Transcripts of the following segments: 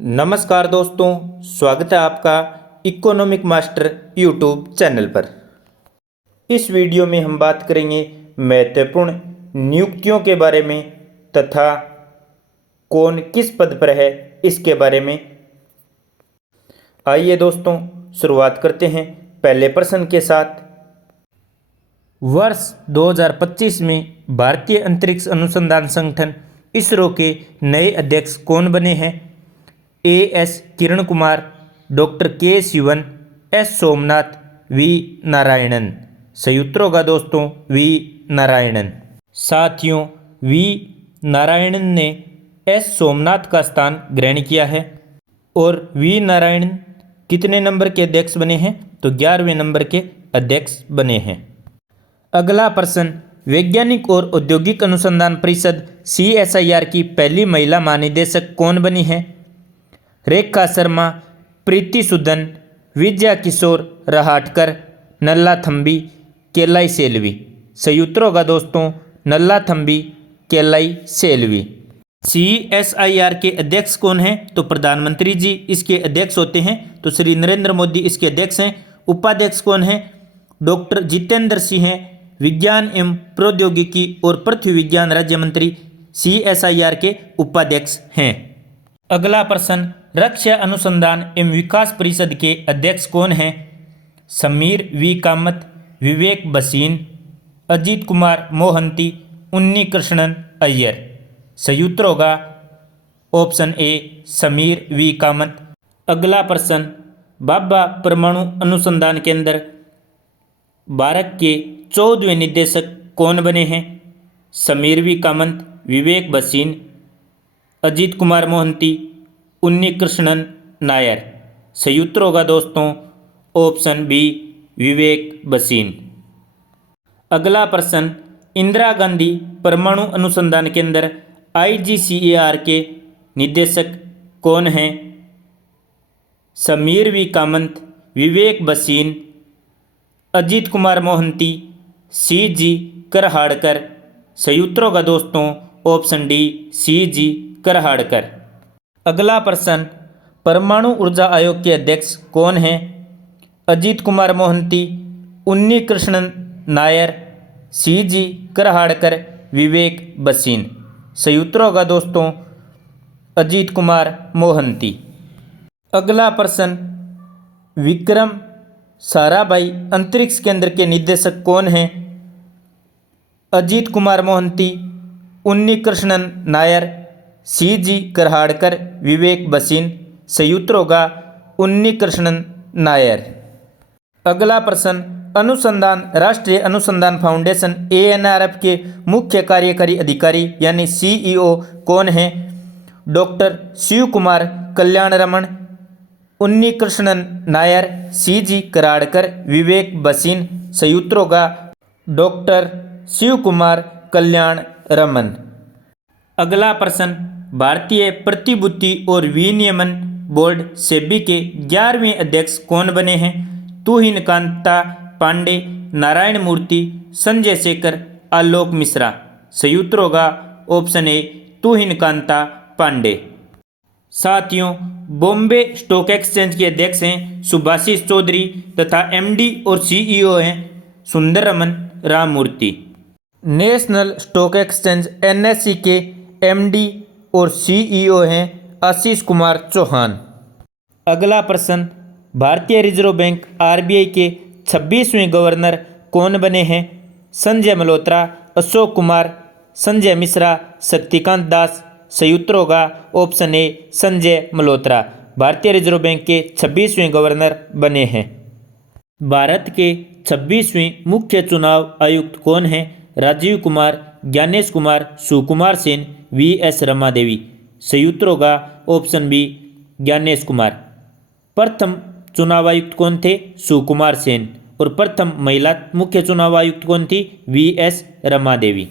नमस्कार दोस्तों, स्वागत है आपका इकोनॉमिक मास्टर यूट्यूब चैनल पर। इस वीडियो में हम बात करेंगे महत्वपूर्ण नियुक्तियों के बारे में तथा कौन किस पद पर है इसके बारे में। आइए दोस्तों शुरुआत करते हैं पहले प्रश्न के साथ। वर्ष 2025 में भारतीय अंतरिक्ष अनुसंधान संगठन इसरो के नए अध्यक्ष कौन बने हैं? एस किरण कुमार, डॉक्टर के शिवन, एस सोमनाथ, वी नारायणन। सही उत्तर होगा दोस्तों वी नारायणन। साथियों, वी नारायणन ने एस सोमनाथ का स्थान ग्रहण किया है और वी नारायणन कितने नंबर के अध्यक्ष बने हैं? तो 11वें नंबर के अध्यक्ष बने हैं। अगला प्रश्न, वैज्ञानिक और औद्योगिक अनुसंधान परिषद CSIR की पहली महिला महानिदेशक कौन बनी है? रेखा शर्मा, प्रीति सुदन, विजया किशोर रहाटकर, नल्ला थम्बी, केलाई सेल्वी। सही उत्तर होगा दोस्तों नल्ला थम्बी, केलाई सेल्वी। CSIR के अध्यक्ष कौन हैं? तो प्रधानमंत्री जी इसके अध्यक्ष होते हैं, तो श्री नरेंद्र मोदी इसके अध्यक्ष हैं। उपाध्यक्ष कौन हैं? डॉक्टर जितेंद्र सिंह हैं, विज्ञान एवं प्रौद्योगिकी और पृथ्वी विज्ञान राज्य मंत्री CSIR के उपाध्यक्ष हैं। अगला प्रश्न, रक्षा अनुसंधान एवं विकास परिषद के अध्यक्ष कौन हैं? समीर वी कामत, विवेक बसीन, अजीत कुमार मोहंती, उन्नी कृष्णन अय्यर। सही उत्तर होगा option A Sameer V Kamath. अगला प्रश्न, भाभा परमाणु अनुसंधान केंद्र भारत के 14वें निदेशक कौन बने हैं? समीर वी कामत, विवेक बसीन, अजीत कुमार मोहंती, उन्नी कृष्णन नायर। सही उत्तर होगा दोस्तों ऑप्शन बी विवेक बसीन। अगला प्रश्न, इंदिरा गांधी परमाणु अनुसंधान केंद्र IGCAR के निदेशक कौन हैं? समीर वी कामत, विवेक बसीन, अजीत कुमार मोहंती, CG करहाड़कर। सही उत्तर होगा दोस्तों ऑप्शन डी CG करहाड़कर। अगला प्रश्न, परमाणु ऊर्जा आयोग के अध्यक्ष कौन हैं? अजीत कुमार मोहंती, उन्नी कृष्णन नायर, CG करहाड़कर, विवेक बसीन। सही उत्तर होगा दोस्तों अजीत कुमार मोहंती। अगला प्रश्न, विक्रम साराभाई अंतरिक्ष केंद्र के निदेशक कौन हैं? अजीत कुमार मोहंती, उन्नी कृष्णन नायर, CG करहाड़कर, विवेक बसीन। सही उत्तर होगा उन्नी कृष्णन नायर। अगला प्रश्न, अनुसंधान राष्ट्रीय अनुसंधान फाउंडेशन ANRF के मुख्य कार्यकारी अधिकारी यानी CEO कौन हैं? डॉक्टर शिव कुमार कल्याण रमन, उन्नी कृष्णन नायर, CG कराड़कर, विवेक बसीन। सही उत्तर होगा डॉक्टर शिव कुमार कल्याण रमन। अगला प्रश्न, भारतीय प्रतिभूति और विनियमन बोर्ड सेबी के 11वें अध्यक्ष कौन बने हैं? तुहिन कांता पांडे, नारायण मूर्ति, संजय शेखर, आलोक मिश्रा। सही उत्तर होगा ऑप्शन ए तुहिन कांता पांडे। साथियों, बॉम्बे स्टॉक एक्सचेंज के अध्यक्ष हैं सुभाषिष चौधरी तथा MD और CEO हैं Sundar Raman Ramamurthy. National stock exchange NSE के MD और CEO हैं आशीष कुमार चौहान। अगला प्रश्न, भारतीय रिजर्व बैंक RBI के 26वें गवर्नर कौन बने हैं? संजय मल्होत्रा, अशोक कुमार, संजय मिश्रा, शक्तिकांत दास। सही उत्तर होगा ऑप्शन ए संजय मल्होत्रा भारतीय रिजर्व बैंक के 26वें गवर्नर बने हैं। भारत के 26वें मुख्य चुनाव आयुक्त कौन हैं? राजीव कुमार, ज्ञानेश कुमार, सुकुमार सेन, VS रमा देवी। सही उत्तर होगा ऑप्शन बी ज्ञानेश कुमार। प्रथम चुनाव आयुक्त कौन थे? सुकुमार सेन। और प्रथम महिला मुख्य चुनाव आयुक्त कौन थी? VS रमा देवी।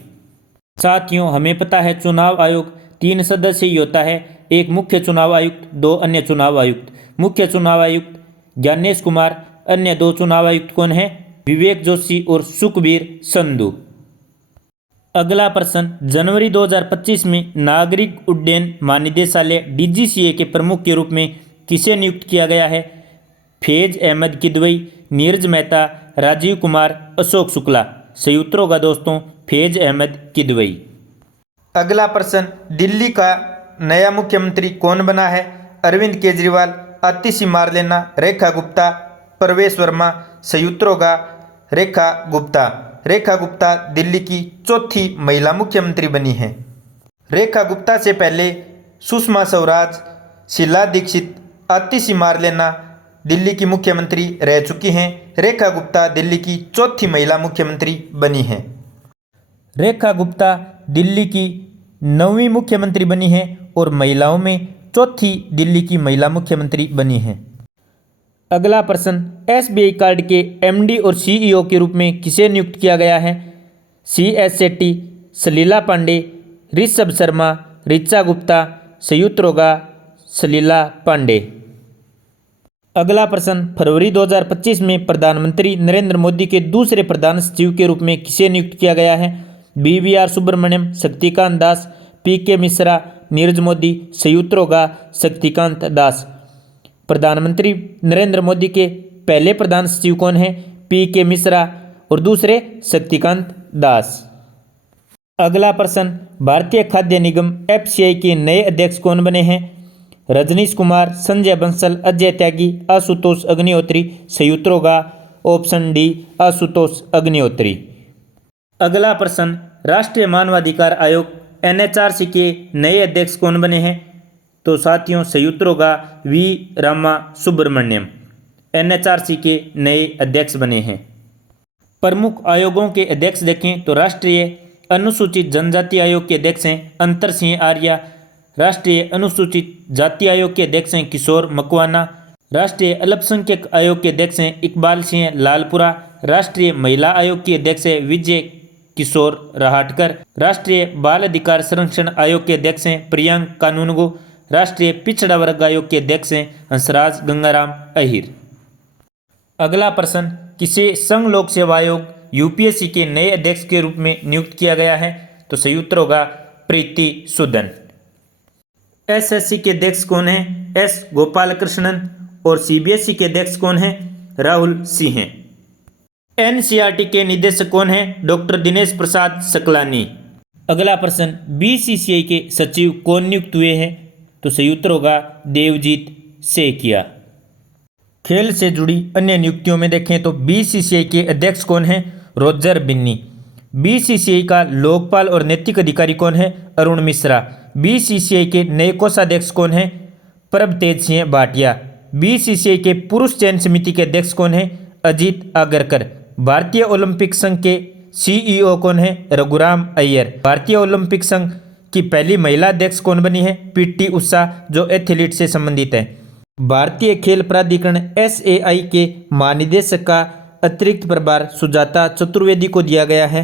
साथियों, हमें पता है चुनाव आयोग 3 सदस्य ही होता है, एक मुख्य चुनाव आयुक्त, 2 अन्य चुनाव आयुक्त। मुख्य चुनाव आयुक्त ज्ञानेश कुमार, अन्य 2 चुनाव आयुक्त कौन है? विवेक जोशी और सुखबीर संधू। अगला प्रश्न, जनवरी 2025 में नागरिक उड्डयन महानिदेशालय डीजीसीए के प्रमुख के रूप में किसे नियुक्त किया गया है? फैज अहमद किदवई, नीरज मेहता, राजीव कुमार, अशोक शुक्ला। सही उत्तर होगा दोस्तों फैज अहमद किदवई। अगला प्रश्न, दिल्ली का नया मुख्यमंत्री कौन बना है? अरविंद केजरीवाल, आतिशी मारलेना, रेखा गुप्ता, प्रवेश वर्मा। सही उत्तर होगा रेखा गुप्ता। रेखा गुप्ता दिल्ली की चौथी महिला मुख्यमंत्री बनी है। रेखा गुप्ता से पहले सुषमा स्वराज, शीला दीक्षित, आतिशी मारलेना दिल्ली की मुख्यमंत्री रह चुकी हैं। रेखा गुप्ता दिल्ली की चौथी महिला मुख्यमंत्री बनी हैं। रेखा गुप्ता दिल्ली की 9वीं मुख्यमंत्री बनी हैं और महिलाओं में चौथी दिल्ली की महिला मुख्यमंत्री बनी हैं। अगला प्रश्न, एसबीआई कार्ड के एमडी और सीईओ के रूप में किसे नियुक्त किया गया है? सीएस शेट्टी, सलीला पांडे, ऋषभ शर्मा, ऋचा गुप्ता। सही उत्तर होगा सलीला पांडे। अगला प्रश्न, फरवरी 2025 में प्रधानमंत्री नरेंद्र मोदी के दूसरे प्रधान सचिव के रूप में किसे नियुक्त किया गया है? बीवीआर सुब्रमण्यम, शक्तिकांत दास, पीके मिश्रा, नीरज मोदी। सही उत्तर होगा शक्तिकांत दास। प्रधानमंत्री नरेंद्र मोदी के पहले प्रधान सचिव कौन हैं? पीके मिश्रा और दूसरे शक्तिकांत दास। अगला प्रश्न, भारतीय खाद्य निगम एफसीआई के नए अध्यक्ष कौन बने हैं? रजनीश कुमार, संजय बंसल, अजय त्यागी, आशुतोष अग्निहोत्री। सही उत्तर होगा ऑप्शन डी आशुतोष अग्निहोत्री। अगला प्रश्न, राष्ट्रीय मानवाधिकार आयोग एनएचआरसी के नए अध्यक्ष कौन बने हैं? तो साथियों सही उत्तर होगा वी रामा सुब्रमण्यम एनएचआरसी के नए अध्यक्ष बने हैं। प्रमुख आयोगों के अध्यक्ष देखें तो राष्ट्रीय अनुसूचित जनजाति आयोग के अध्यक्ष हैं अंतर सिंह आर्या, राष्ट्रीय अनुसूचित जाति आयोग के अध्यक्ष हैं किशोर मकवाना, राष्ट्रीय अल्पसंख्यक आयोग के अध्यक्ष हैं इकबाल सिंह लालपुरा, राष्ट्रीय महिला आयोग की अध्यक्ष है विजय किशोर रहाटकर, राष्ट्रीय बाल अधिकार संरक्षण आयोग के अध्यक्ष हैं प्रियंक कानूनगो, राष्ट्रीय पिछड़ा वर्ग आयोग के अध्यक्ष हैं हंसराज गंगाराम अहिर। अगला प्रश्न, किसे संघ लोक सेवा आयोग यूपीएससी के नए अध्यक्ष के रूप में नियुक्त किया गया है? तो सही उत्तर होगा प्रीति सूदन। एसएससी के अध्यक्ष कौन हैं? एस गोपालकृष्णन और सीबीएसई के अध्यक्ष कौन हैं? राहुल सिंह। एनसीईआरटी के निदेशक कौन हैं? डॉक्टर दिनेश प्रसाद सकलानी। अगला प्रश्न, बीसीसीआई के सचिव कौन नियुक्त हुए हैं? तो सही उत्तर होगा देवजीत सेकिया। खेल से जुड़ी अन्य नियुक्तियों में देखें तो बीसीसीआई के अध्यक्ष कौन हैं? रोजर बिन्नी। बीसीसीआई का लोकपाल और नैतिक अधिकारी कौन है? अरुण मिश्रा। बीसीसीआई के नए कोषाध्यक्ष कौन हैं? प्रभतेज सिंह भाटिया। बीसीसीआई के पुरुष चयन समिति के अध्यक्ष कौन है? अजीत आगरकर। भारतीय ओलंपिक संघ के सीईओ कौन है? रघुराम अय्यर। भारतीय ओलंपिक संघ की पहली महिला अध्यक्ष कौन बनी है? पीटी उषा, जो एथलीट से संबंधित है। भारतीय खेल प्राधिकरण एसएआई के महानिदेशक का अतिरिक्त प्रभार सुजाता चतुर्वेदी को दिया गया है।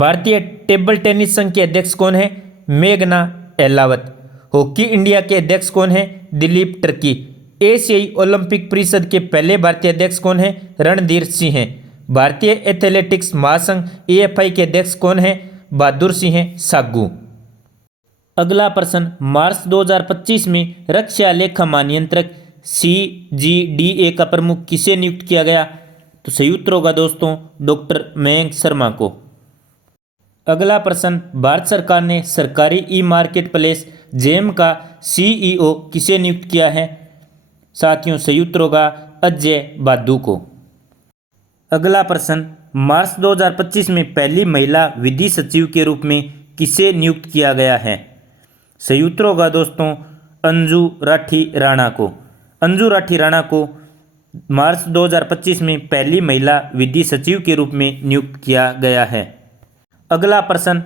भारतीय टेबल टेनिस संघ के अध्यक्ष कौन है? मेघना अहलावत। हॉकी इंडिया के अध्यक्ष कौन है? दिलीप टर्की। एशियाई ओलंपिक परिषद के पहले भारतीय अध्यक्ष कौन है? रणधीर सिंह। भारतीय एथलेटिक्स महासंघ एएफआई के अध्यक्ष कौन है? बहादुर सिंह सागू। अगला प्रश्न, मार्च 2025 में रक्षा लेखा महानियंत्रक सीजीडीए का प्रमुख किसे नियुक्त किया गया? तो सही उत्तर होगा दोस्तों डॉक्टर मयंक शर्मा को। अगला प्रश्न, भारत सरकार ने सरकारी ई मार्केट प्लेस जेम का सीईओ किसे नियुक्त किया है? साथियों सही उत्तर होगा अजय बादू को। अगला प्रश्न, मार्च 2025 में पहली महिला विधि सचिव के रूप में किसे नियुक्त किया गया है? सही उत्तर होगा दोस्तों अंजू राठी राणा को। अंजू राठी राणा को मार्च 2025 में पहली महिला विधि सचिव के रूप में नियुक्त किया गया है। अगला प्रश्न,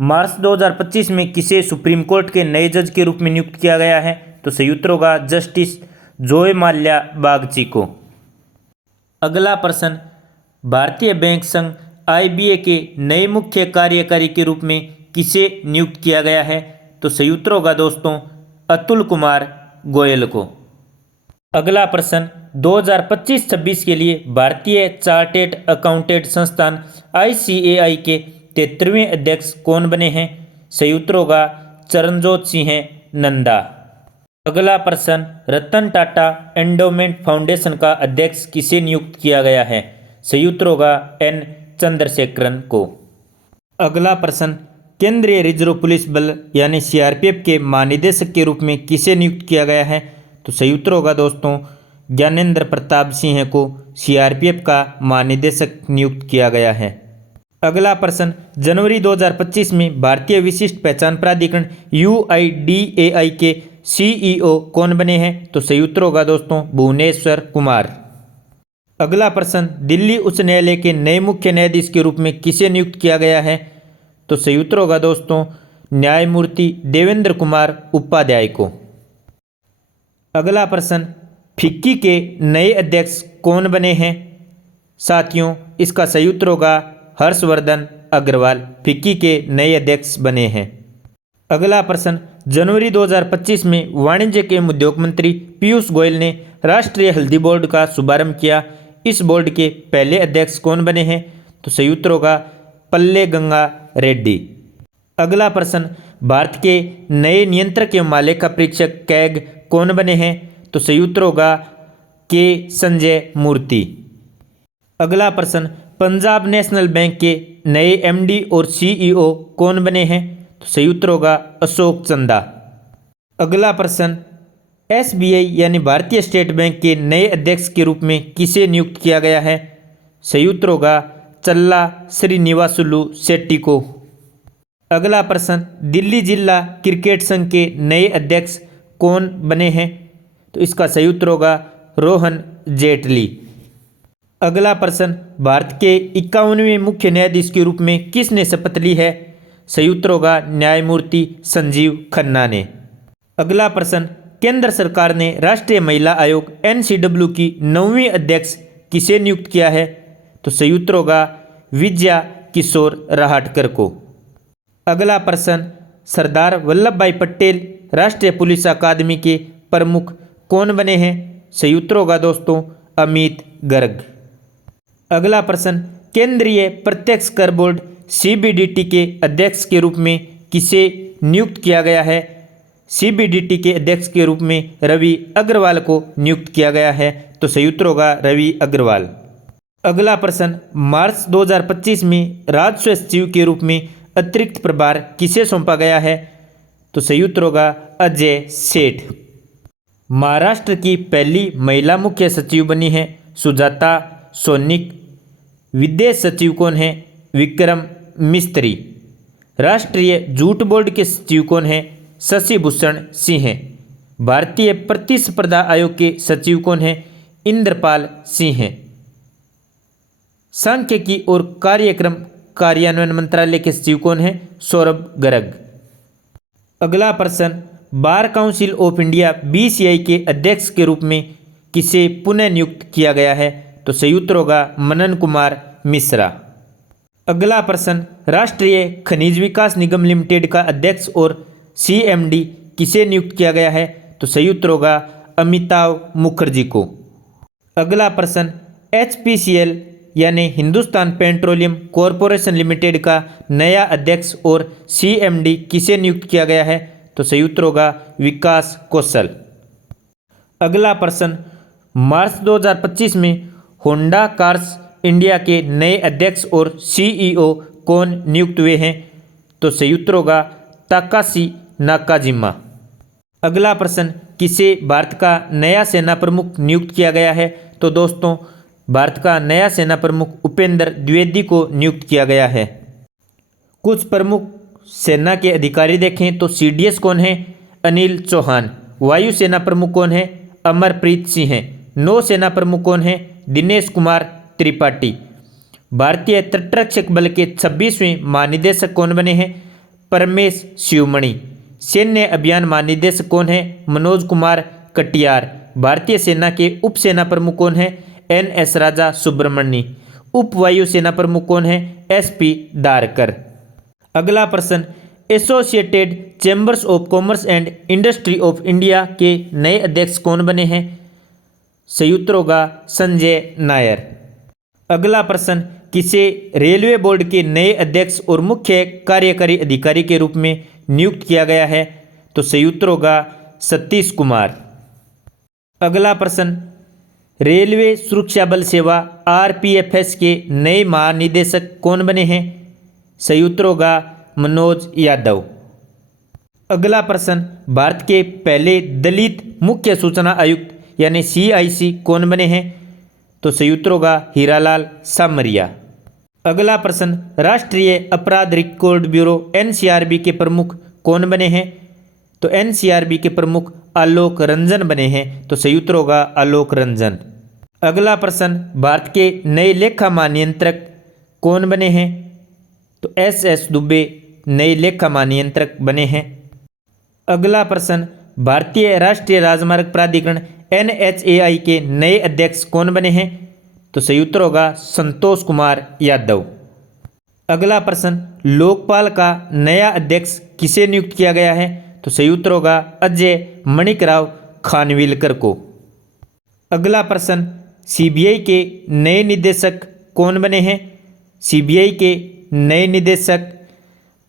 मार्च 2025 में किसे सुप्रीम कोर्ट के नए जज के रूप में नियुक्त किया गया है? तो सही उत्तर होगा जस्टिस जोय माल्या बागची को। अगला प्रश्न, भारतीय बैंक संघ आईबीए के नए मुख्य कार्यकारी के रूप में किसे नियुक्त किया गया है? तो सही उत्तर होगा दोस्तों अतुल कुमार गोयल को। अगला प्रश्न, 2025-26 के लिए भारतीय चार्टेड अकाउंटेंट संस्थान आईसीएआई के 73वें अध्यक्ष कौन बने हैं? सही उत्तर होगा चरणजोत सिंह नंदा। अगला प्रश्न, रतन टाटा एंडोमेंट फाउंडेशन का अध्यक्ष किसे नियुक्त किया गया है? सही उत्तर होगा एन चंद्रशेखरन को। अगला प्रश्न, केंद्रीय रिजर्व पुलिस बल यानी सीआरपीएफ के महानिदेशक के रूप में किसे नियुक्त किया गया है? तो सही उत्तर होगा दोस्तों ज्ञानेंद्र प्रताप सिंह को सीआरपीएफ का महानिदेशक नियुक्त किया गया है। अगला प्रश्न, जनवरी 2025 में भारतीय विशिष्ट पहचान प्राधिकरण UIDAI के CEO कौन बने हैं? तो सही उत्तर होगा दोस्तों भुवनेश्वर कुमार। अगला प्रश्न, दिल्ली उच्च न्यायालय के नए मुख्य न्यायाधीश के रूप में किसे नियुक्त किया गया है? तो सही उत्तर होगा दोस्तों न्यायमूर्ति देवेंद्र कुमार उपाध्याय को। अगला प्रश्न, फिक्की के नए अध्यक्ष कौन बने हैं? साथियों इसका सही उत्तर होगा हर्षवर्धन अग्रवाल फिक्की के नए अध्यक्ष बने हैं। अगला प्रश्न, जनवरी 2025 में वाणिज्य एवं उद्योग मंत्री पीयूष गोयल ने राष्ट्रीय हल्दी बोर्ड का शुभारंभ किया। इस बोर्ड के पहले अध्यक्ष कौन बने हैं? तो सही उत्तर होगा पल्ले गंगा रेड्डी। अगला प्रश्न, भारत के नए नियंत्रक एवं मालेका परीक्षक कैग कौन बने हैं? तो सही उत्तर होगा के संजय मूर्ति। अगला प्रश्न, पंजाब नेशनल बैंक के नए MD और CEO कौन बने हैं? तो सही उत्तर होगा अशोक चंदा। अगला प्रश्न, SBI यानी भारतीय स्टेट बैंक के नए अध्यक्ष के रूप में किसे नियुक्त किया गया है? सही उत्तर होगा चल्ला श्रीनिवासुलु शेट्टी को। अगला प्रश्न, दिल्ली जिला क्रिकेट संघ के नए अध्यक्ष कौन बने हैं? तो इसका सही उत्तर होगा रोहन जेटली। अगला प्रश्न, भारत के 51वें मुख्य न्यायाधीश के रूप में किसने शपथ ली है? सही उत्तर होगा न्यायमूर्ति संजीव खन्ना ने। अगला प्रश्न, केंद्र सरकार ने राष्ट्रीय महिला आयोग NCW की 9वीं अध्यक्ष किसे नियुक्त किया है? तो सही उत्तर होगा विजया किशोर रहाटकर को। अगला प्रश्न, सरदार वल्लभ भाई पटेल राष्ट्रीय पुलिस अकादमी के प्रमुख कौन बने हैं? सही उत्तर होगा दोस्तों अमित गर्ग। अगला प्रश्न, केंद्रीय प्रत्यक्ष कर बोर्ड CBDT के अध्यक्ष के रूप में किसे नियुक्त किया गया है? CBDT के अध्यक्ष के रूप में रवि अग्रवाल को नियुक्त किया गया है। तो सही उत्तर होगा रवि अग्रवाल। अगला प्रश्न, मार्च 2025 में राजस्व सचिव के रूप में अतिरिक्त प्रभार किसे सौंपा गया है? तो सही उत्तर होगा अजय सेठ। महाराष्ट्र की पहली महिला मुख्य सचिव बनी है सुजाता सोनिक। विदेश सचिव कौन है? विक्रम मिस्त्री। राष्ट्रीय जूट बोर्ड के सचिव कौन है? शशि भूषण सिंह। भारतीय प्रतिस्पर्धा आयोग के सचिव कौन है? इंद्रपाल सिंह। सांख्यिकी और कार्यक्रम कार्यान्वयन मंत्रालय के सचिव कौन है? सौरभ गर्ग। अगला प्रश्न, bar council of India BCI के अध्यक्ष के रूप में किसे पुनः नियुक्त किया गया है? तो सही उत्तर होगा मनन कुमार मिश्रा। अगला प्रश्न, राष्ट्रीय खनिज विकास निगम लिमिटेड का अध्यक्ष और CMD किसे नियुक्त किया गया है? तो सही उत्तर होगा अमिताभ मुखर्जी को। अगला प्रश्न, HPCL यानी हिंदुस्तान पेट्रोलियम कॉरपोरेशन लिमिटेड का नया अध्यक्ष और CMD किसे नियुक्त किया गया है? तो सही उत्तर होगा विकास कौशल। अगला प्रश्न, मार्च 2025 में होंडा कार्स इंडिया के नए अध्यक्ष और CEO कौन नियुक्त हुए हैं? तो सही उत्तर होगा ताकाशी नाकाजिमा। अगला प्रश्न, किसे भारत का नया सेना प्रमुख नियुक्त किया गया है? तो दोस्तों भारत का नया सेना प्रमुख उपेंद्र द्विवेदी को नियुक्त किया गया है। कुछ प्रमुख सेना के अधिकारी देखें तो CDS कौन है? अनिल चौहान। वायुसेना प्रमुख कौन है? अमरप्रीत सिंह। नौसेना प्रमुख कौन है? दिनेश कुमार त्रिपाठी। भारतीय तटरक्षक बल के 26वें महानिदेशक कौन बने हैं? परमेश शिवमणि। सैन्य अभियान महानिदेशक कौन है? मनोज कुमार कटियार। भारतीय सेना के उप सेना प्रमुख कौन है? NS राजा सुब्रमण्य। उप वायुसेना प्रमुख कौन है? SP दारकर। अगला प्रश्न, associated chambers of commerce and industry of India के नए अध्यक्ष कौन बने हैं? सही उत्तर होगा संजय नायर। अगला प्रश्न, किसे रेलवे बोर्ड के नए अध्यक्ष और मुख्य कार्यकारी अधिकारी के रूप में नियुक्त किया गया है? तो सही उत्तर होगा सतीश कुमार। अगला प्रश्न, रेलवे सुरक्षा बल सेवा आरपीएफएस के नए महानिदेशक कौन बने हैं? सही उत्तर होगा मनोज यादव। अगला प्रश्न, भारत के पहले दलित मुख्य सूचना आयुक्त यानी सीआईसी कौन बने हैं? तो सही उत्तर होगा हीरालाल सामरिया। अगला प्रश्न, राष्ट्रीय अपराध रिकॉर्ड ब्यूरो एनसीआरबी के प्रमुख कौन बने हैं? तो एनसीआरबी के प्रमुख आलोक रंजन बने हैं। तो सही उत्तर होगा आलोक रंजन। अगला प्रश्न, भारत के नए लेखा महानियंत्रक कौन बने हैं? तो एस दुबे नए लेखा महानियंत्रक बने हैं। अगला प्रश्न, भारतीय राष्ट्रीय राजमार्ग प्राधिकरण NHAI के नए अध्यक्ष कौन बने हैं? तो सही उत्तर होगा संतोष कुमार यादव। अगला प्रश्न, लोकपाल का नया अध्यक्ष किसे नियुक्त किया गया है? तो सही उत्तर होगा अजय मणिकराव खानविलकर को। अगला प्रश्न, सीबीआई के नए निदेशक कौन बने हैं? सीबीआई के नए निदेशक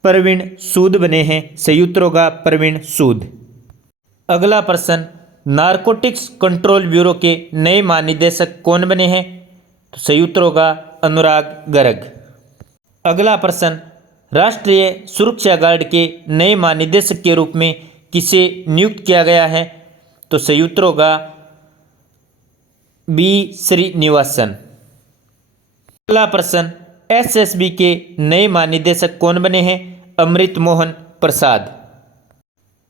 प्रवीण सूद बने हैं। सही उत्तर होगा प्रवीण सूद। अगला प्रश्न, नारकोटिक्स कंट्रोल ब्यूरो के नए महानिदेशक कौन बने हैं? तो सही उत्तर होगा अनुराग गर्ग। अगला प्रश्न, राष्ट्रीय सुरक्षा गार्ड के नए महानिदेशक के रूप में किसे नियुक्त किया गया है? तो सही उत्तर होगा बी श्रीनिवासन। अगला प्रश्न, एसएसबी के नए महानिदेशक कौन बने हैं? अमृत मोहन प्रसाद।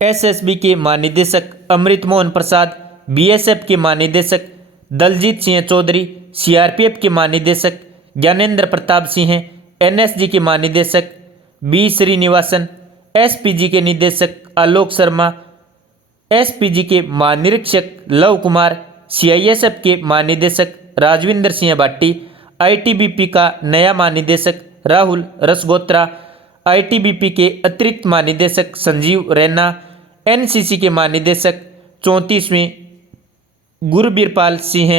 एसएसबी के महानिदेशक अमृत मोहन प्रसाद, बीएसएफ के महानिदेशक दलजीत सिंह चौधरी, सीआरपीएफ के महानिदेशक ज्ञानेंद्र प्रताप सिंह, एनएसजी के महानिदेशक बी श्रीनिवासन, एसपीजी के निदेशक आलोक शर्मा, एसपीजी के महानिरीक्षक लव कुमार, सीआईएसएफ के महानिदेशक राजविंदर सिंह भाटी, आईटीबीपी का नया महानिदेशक राहुल रसगोत्रा, आईटीबीपी के अतिरिक्त महानिदेशक संजीव रैना, एनसीसी के महानिदेशक 34वें गुरबीरपाल सिंह,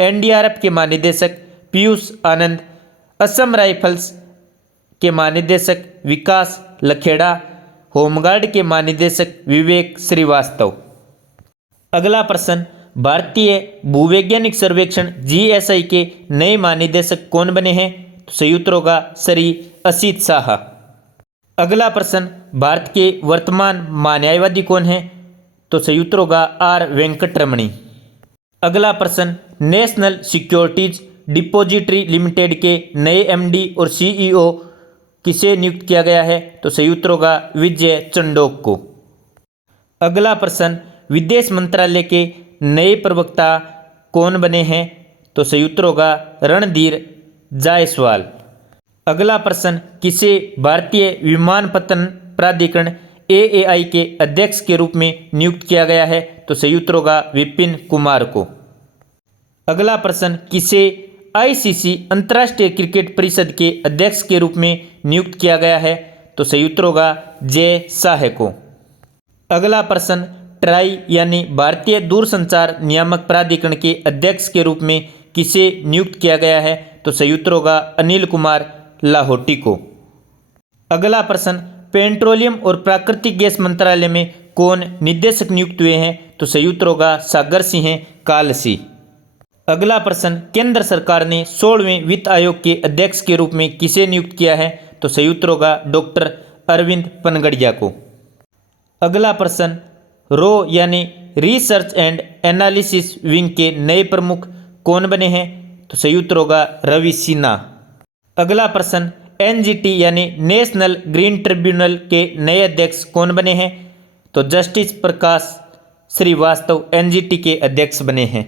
एनडीआरएफ के महानिदेशक पीयूष आनंद, असम राइफल्स के महानिदेशक विकास लखेड़ा, होमगार्ड के महानिदेशक विवेक श्रीवास्तव। अगला प्रश्न, भारतीय भूवैज्ञानिक सर्वेक्षण जीएसआई के नए महानिदेशक कौन बने हैं? तो सही उत्तर होगा श्री असित शाह। अगला प्रश्न, भारत के वर्तमान महान्यायवादी कौन हैं? तो सही उत्तर होगा आर वेंकटरमणी। अगला प्रश्न, नेशनल सिक्योरिटीज डिपॉजिटरी लिमिटेड के नए एमडी और सीईओ किसे नियुक्त किया गया है? तो सही उत्तर होगा विजय चंडोक को। अगला प्रश्न, विदेश मंत्रालय के नए प्रवक्ता कौन बने हैं? तो सही उत्तर होगा रणधीर जायसवाल। अगला प्रश्न, किसे भारतीय विमानपत्तन प्राधिकरण AAI के अध्यक्ष के रूप में नियुक्त किया गया है? तो सही उत्तर होगा विपिन कुमार को। अगला प्रश्न, किसे ICC अंतर्राष्ट्रीय क्रिकेट परिषद के अध्यक्ष के रूप में नियुक्त किया गया है? तो सही उत्तर होगा जय शाह को। अगला प्रश्न, ट्राई यानी भारतीय दूरसंचार नियामक प्राधिकरण के अध्यक्ष के रूप में किसे नियुक्त किया गया है? तो सही उत्तर होगा अनिल कुमार लाहौटी को। अगला प्रश्न, पेट्रोलियम और प्राकृतिक गैस मंत्रालय में कौन निदेशक नियुक्त हुए हैं? तो सही उत्तर होगा सागर सिंह कालसी। अगला प्रश्न, केंद्र सरकार ने 16वें वित्त आयोग के अध्यक्ष के रूप में किसे नियुक्त किया है? तो सही उत्तर होगा डॉक्टर अरविंद पनगड़िया को। अगला प्रश्न, रो यानी रिसर्च एंड एनालिसिस विंग के नए प्रमुख कौन बने हैं? तो सही उत्तर होगा रवि सिन्हा। अगला प्रश्न, एनजीटी यानी नेशनल ग्रीन ट्रिब्यूनल के नए अध्यक्ष कौन बने हैं? तो जस्टिस प्रकाश श्रीवास्तव एनजीटी के अध्यक्ष बने हैं।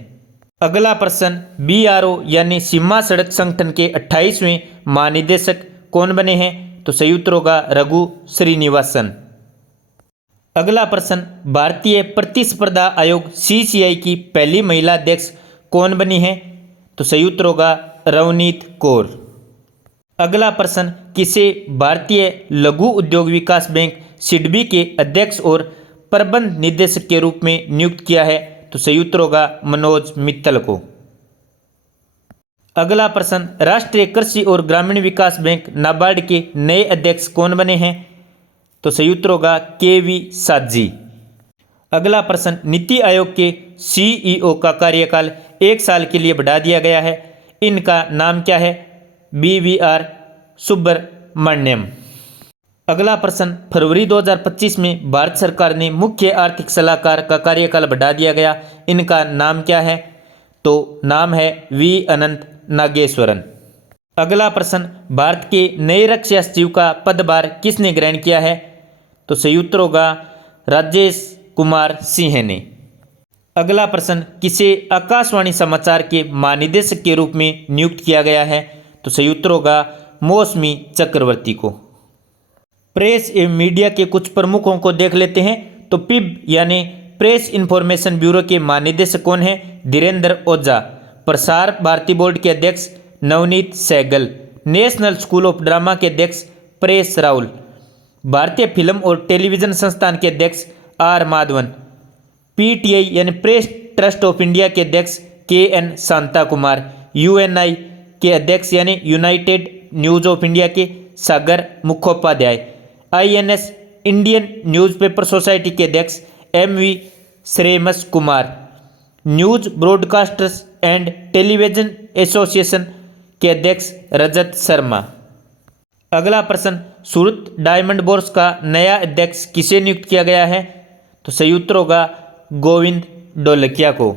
अगला प्रश्न, बीआरओ यानी सीमा सड़क संगठन के 28वें महानिदेशक कौन बने हैं? तो सही उत्तर होगा रघु श्रीनिवासन। अगला प्रश्न, भारतीय प्रतिस्पर्धा आयोग CCI की पहली महिला अध्यक्ष कौन बनी है? तो सही उत्तर होगा रवनीत कौर। अगला प्रश्न, किसे भारतीय लघु उद्योग विकास बैंक सिडबी के अध्यक्ष और प्रबंध निदेशक के रूप में नियुक्त किया है? तो सही उत्तर होगा मनोज मित्तल को। अगला प्रश्न, राष्ट्रीय कृषि और ग्रामीण विकास बैंक नाबार्ड के नए अध्यक्ष कौन बने हैं? तो सही उत्तर होगा KV साजी। अगला प्रश्न, नीति आयोग के CEO का कार्यकाल 1 साल के लिए बढ़ा दिया गया है, इनका नाम क्या है? BVR सुब्रमण्यम। अगला प्रश्न, फरवरी 2025 में भारत सरकार ने मुख्य आर्थिक सलाहकार का कार्यकाल बढ़ा दिया गया, इनका नाम क्या है? तो नाम है V अनंत नागेश्वरन। अगला प्रश्न, भारत के नए रक्षा सचिव का पदभार किसने ग्रहण किया है? तो सही उत्तर होगा राजेश कुमार सिंह ने। अगला प्रश्न, किसे आकाशवाणी समाचार के महानिदेशक के रूप में नियुक्त किया गया है? तो सही उत्तर होगा मौसमी चक्रवर्ती को। प्रेस एवं मीडिया के कुछ प्रमुखों को देख लेते हैं। तो PIB यानी प्रेस इन्फॉर्मेशन ब्यूरो के महानिदेशक कौन है? धीरेन्द्र ओझा। प्रसार भारती बोर्ड के अध्यक्ष Navneet Sehgal. National school of drama के अध्यक्ष परेश राउल। भारतीय फिल्म और टेलीविजन संस्थान के अध्यक्ष R माधवन। PTI यानी प्रेस ट्रस्ट ऑफ इंडिया के अध्यक्ष KN शांता कुमार। UNI के अध्यक्ष यानी यूनाइटेड न्यूज ऑफ इंडिया के Sagar Mukhopadhyay. INS Indian newspaper society के अध्यक्ष MV Shreyas Kumar. News broadcasters and television association के अध्यक्ष रजत शर्मा। अगला प्रश्न, सूरत डायमंड बोर्स का नया अध्यक्ष किसे नियुक्त किया गया है? तो सही उत्तर होगा गोविंद ढोलकिया को।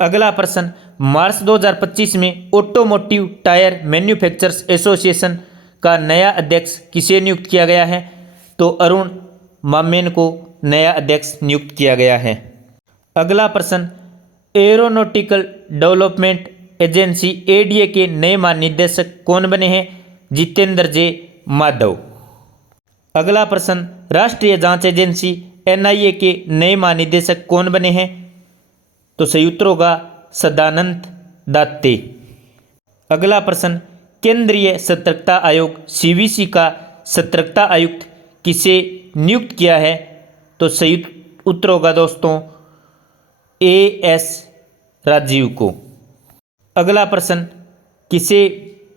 अगला प्रश्न, मार्च 2025 में ऑटोमोटिव टायर मैन्युफैक्चरर्स एसोसिएशन का नया अध्यक्ष किसे नियुक्त किया गया है? तो अरुण मामेन को नया अध्यक्ष नियुक्त किया गया है। अगला प्रश्न, एरोनॉटिकल डेवलपमेंट एजेंसी ADA के नए महानिदेशक कौन बने हैं? जितेंद्र J माधव। अगला प्रश्न, राष्ट्रीय जांच एजेंसी NIA के नए महानिदेशक कौन बने हैं? तो सही उत्तर होगा सदानंद दात्ते। अगला प्रश्न, केंद्रीय सतर्कता आयोग CVC का सतर्कता आयुक्त किसे नियुक्त किया है? तो सही उत्तर होगा दोस्तों AS राजीव को। अगला प्रश्न, किसे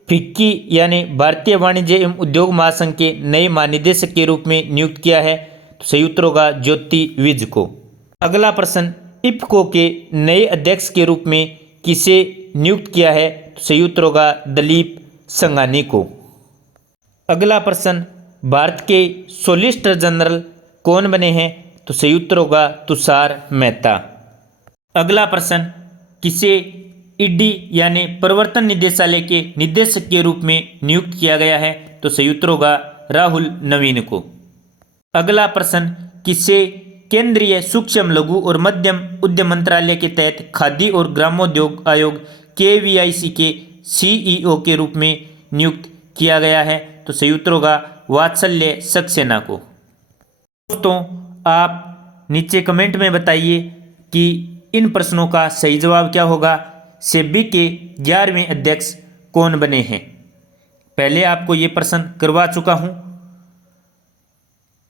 फिक्की यानी भारतीय वाणिज्य एवं उद्योग महासंघ के नए महानिदेशक के रूप में नियुक्त किया है? तो सही उत्तर होगा ज्योति विज को। अगला प्रश्न, IFFCO के नए अध्यक्ष के रूप में किसे नियुक्त किया है? तो सही उत्तर होगा दिलीप संघानी को। अगला प्रश्न, भारत के सॉलिसिटर जनरल कौन बने हैं? तो सही उत्तर होगा तुषार मेहता। अगला प्रश्न, किसे ED यानी प्रवर्तन निदेशालय के निदेशक के रूप में नियुक्त किया गया है? तो सही उत्तर होगा राहुल नवीन को। अगला प्रश्न, किसे केंद्रीय सूक्ष्म लघु और मध्यम उद्यम मंत्रालय के तहत खादी और ग्रामोद्योग आयोग KVIC के CEO के रूप में नियुक्त किया गया है? तो सही उत्तर होगा वात्सल्य सक्सेना को। दोस्तों, आप नीचे कमेंट में बताइए कि इन प्रश्नों का सही जवाब क्या होगा। सेबी के 11वें अध्यक्ष कौन बने हैं? पहले आपको ये प्रश्न करवा चुका हूं।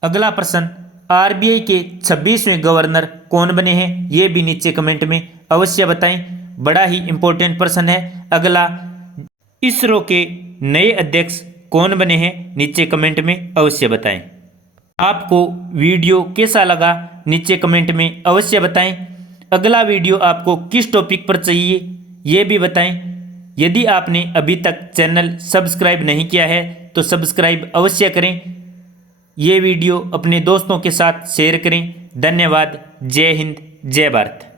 अगला प्रश्न, RBI के 26वें गवर्नर कौन बने हैं? ये भी नीचे कमेंट में अवश्य बताएं, बड़ा ही इंपॉर्टेंट प्रश्न है। अगला, इसरो के नए अध्यक्ष कौन बने हैं? नीचे कमेंट में अवश्य बताएं। आपको वीडियो कैसा लगा नीचे कमेंट में अवश्य बताएं। अगला वीडियो आपको किस टॉपिक पर चाहिए ये भी बताएं। यदि आपने अभी तक चैनल सब्सक्राइब नहीं किया है तो सब्सक्राइब अवश्य करें। ये वीडियो अपने दोस्तों के साथ शेयर करें। धन्यवाद। जय हिंद, जय भारत।